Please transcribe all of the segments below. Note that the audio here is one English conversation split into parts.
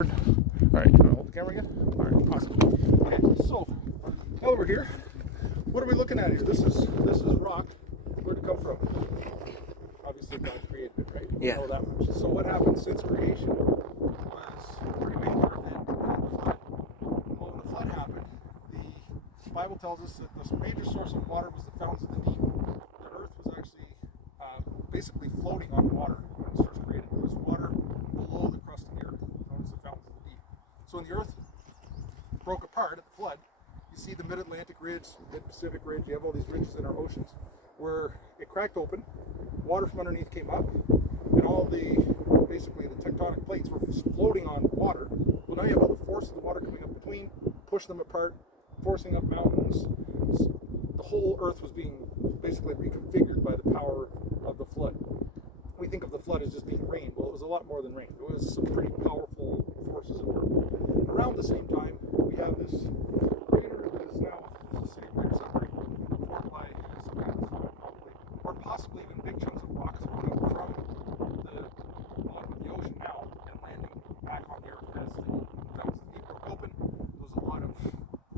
All right, do you want to hold the camera again? All right, awesome. Okay, so now that we're here, what are we looking at here? This is rock. Where'd it come from? Obviously, God created it, right? Yeah. We know that much. So what happened since creation was a pretty major event called the flood. Well, when the flood happened, the Bible tells us that the major source of water was the fountains of the deep. The earth was actually basically floating on water when it was first created. There was water below the crust of the earth, known as the fountains of the deep. So when the earth broke apart at the flood, you see the mid-Atlantic ridge, mid-Pacific ridge, you have all these ridges in our oceans where it cracked open, water from underneath came up, and all basically the tectonic plates were floating on water. Well, now you have all the force of the water coming up between, push them apart, forcing up mountains. The whole earth was being basically reconfigured by the power of the flood. We think of the flood as just being rain. Well, it was a lot more than rain. It was some pretty powerful forces at work. Around the same time, we have this crater that is now sitting there somewhere, formed by some kind of fluid probably, or possibly even big chunks of rock thrown up from the bottom of the ocean now and landing back on the earth as the fountains of the deep broke open. There was a lot of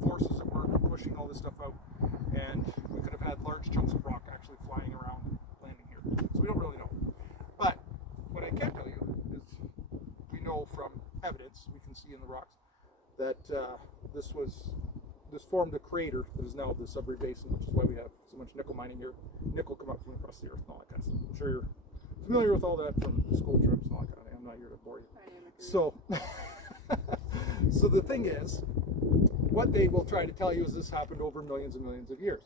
forces at work pushing all this stuff out, and we could have had large chunks of rock actually flying around landing here. So we don't really know. But what I can tell you is we know from evidence we can see in the rocks that this formed a crater that is now the Sudbury Basin, which is why we have so much nickel mining here. Nickel come up from across the earth and all that kind of stuff. I'm sure you're familiar with all that from school trips and all that kind of thing. I'm not here to bore you. So, so the thing is, what they will try to tell you is this happened over millions and millions of years.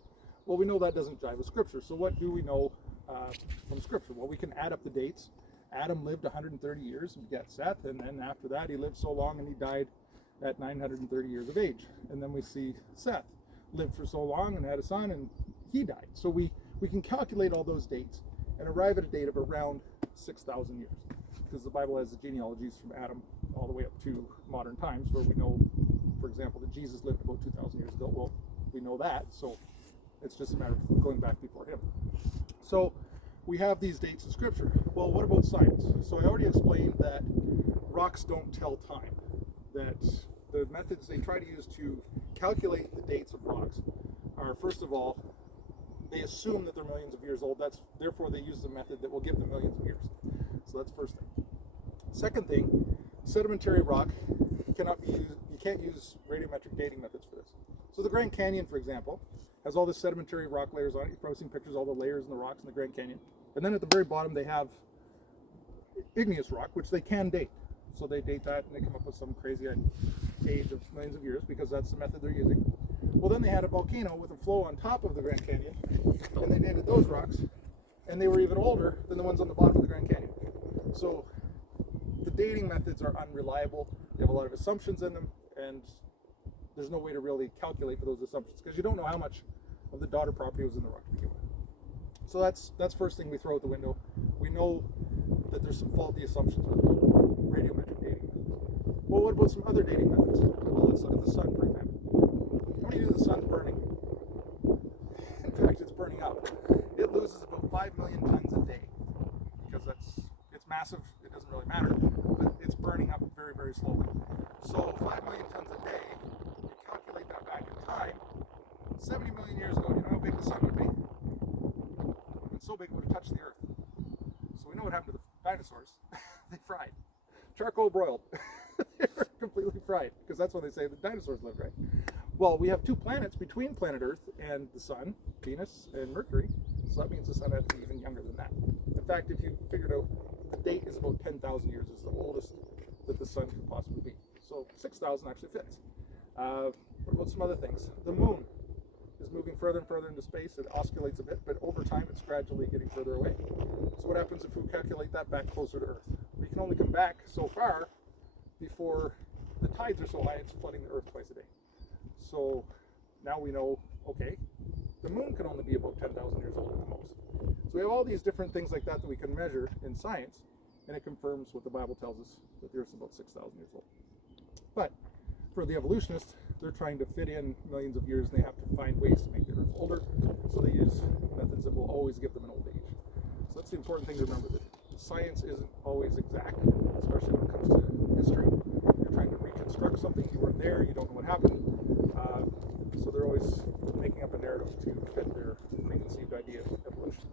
Well, we know that doesn't jive with Scripture. So what do we know from Scripture? Well, we can add up the dates. Adam lived 130 years and begat Seth, and then after that he lived so long and he died at 930 years of age. And then we see Seth lived for so long and had a son and he died. So we can calculate all those dates and arrive at a date of around 6,000 years, because the Bible has the genealogies from Adam all the way up to modern times, where we know, for example, that Jesus lived about 2,000 years ago. Well, we know that, so it's just a matter of going back before him. So we have these dates in Scripture. Well, what about science? So I already explained that rocks don't tell time, that the methods they try to use to calculate the dates of rocks are, first of all, they assume that they're millions of years old. Therefore they use the method that will give them millions of years. So that's the first thing. Second thing, sedimentary rock cannot be used. You can't use radiometric dating methods for this. So the Grand Canyon, for example, has all this sedimentary rock layers on it. You've probably seen pictures of all the layers in the rocks in the Grand Canyon. And then at the very bottom they have igneous rock, which they can date. So they date that and they come up with some crazy age of millions of years, because that's the method they're using. Well, then they had a volcano with a flow on top of the Grand Canyon, and they dated those rocks, and they were even older than the ones on the bottom of the Grand Canyon. So the dating methods are unreliable. They have a lot of assumptions in them, and there's no way to really calculate for those assumptions, because you don't know how much of the daughter property was in the rock to begin with. So that's first thing we throw out the window. We know that there's some faulty assumptions with radiometric dating methods. Well, what about some other dating methods? Well, let's look at the sun, for example. How many years the sun's burning? In fact, it's burning up. It loses about 5 million tons a day, because it's massive. It doesn't really matter, but it's burning up very, very slowly. So 5 million tons a day, you calculate that back in time, 70 million years ago, you know how big the sun would be? It would have been so big it would have touched the earth. So we know what happened to the dinosaurs. They fried. Charcoal broiled. They were completely fried, because that's when they say the dinosaurs lived, right? Well, we have two planets between planet Earth and the sun, Venus and Mercury, so that means the sun had to be even younger than that. In fact, if you figured out the date is about 10,000 years, is the oldest that the sun could possibly be. So 6,000 actually fits. What about some other things? The moon is moving further and further into space. It oscillates a bit, but over time it's gradually getting further away. So what happens if we calculate that back closer to Earth? We can only come back so far before the tides are so high it's flooding the Earth twice a day. So now we know, okay, the moon can only be about 10,000 years old at the most. So we have all these different things like that we can measure in science, and it confirms what the Bible tells us, that the Earth's about 6,000 years old. But for the evolutionists, they're trying to fit in millions of years, and they have to find ways to make the Earth older, so they use methods that will always give them an old age. So that's the important thing to remember, that science isn't always exact, especially when it comes to history. You're something, you weren't there, you don't know what happened. So they're always making up a narrative to fit their preconceived idea of evolution.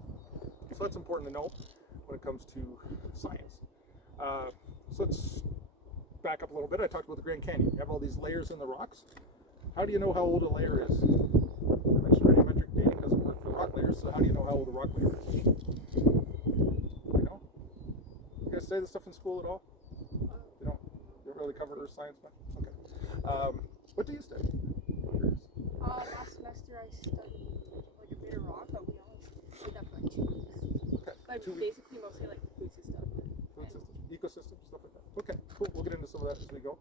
So that's important to know when it comes to science. So let's back up a little bit. I talked about the Grand Canyon. You have all these layers in the rocks. How do you know how old a layer is? I mentioned radiometric dating doesn't work for rock layers, so how do you know how old a rock layer is? You know? You guys study this stuff in school at all? You don't really cover earth science, man? Okay. What do you study? Last semester I studied like a bit of rock, but we only did that for like 2 weeks. Okay. But 2 weeks. basically mostly like food system. Food systems, ecosystems, stuff like that. Okay, cool. We'll get into some of that as we go.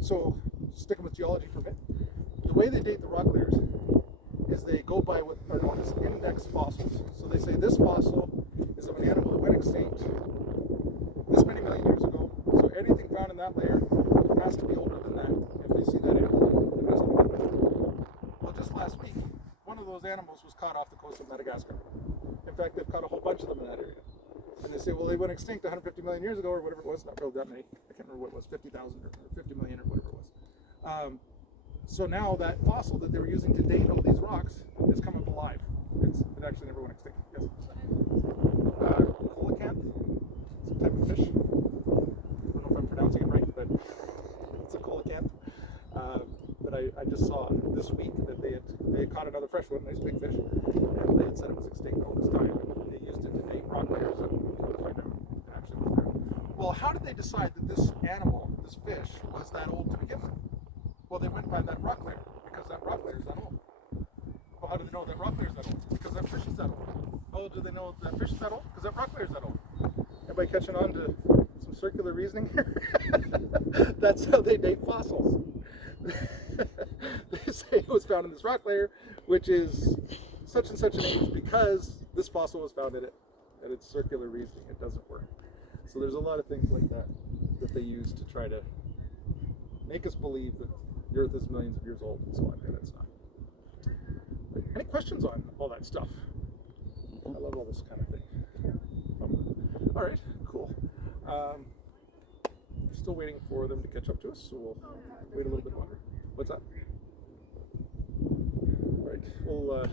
So, sticking with geology for a bit, the way they date the rock layers is they go by what are known as index fossils. So they say this fossil is of an animal that went extinct this many million years ago. So anything found in that layer has to be older than that. If they see that animal, it has to be older. Well, just last week, one of those animals was caught off the coast of Madagascar. In fact, they've caught a whole bunch of them in that area. And they say, well, they went extinct 150 million years ago, or whatever it was. Not really that many. I can't remember what it was, 50,000 or 50 million or whatever it was. So now that fossil that they were using to date all these rocks has come up alive. It actually never went extinct. Yes. Coelacanth. It's a type of fish. I don't know if I'm pronouncing it right, but it's a coelacanth. But I just saw this week that they had caught another fresh one, nice big fish, and they had said it was extinct all this time. And they used it to date rock layers and to find out it actually was there. Well, how did they decide that this animal, this fish, was that old to begin with? Well, they went by that rock layer, because that rock layer is that old. Well, how do they know that rock layer is that old? Because that fish is that old. How do they know that fish is that old? Because that rock layer is that old. Everybody catching on to some circular reasoning here? That's how they date fossils. They say it was found in this rock layer, which is such and such an age because this fossil was found in it. And it's circular reasoning. It doesn't work. So there's a lot of things like that that they use to try to make us believe that the Earth is millions of years old and so on, and it's not. Any questions on all that stuff? I love all this kind of thing. All right, cool. Still waiting for them to catch up to us, so we'll wait a little bit longer. What's that? All right, we'll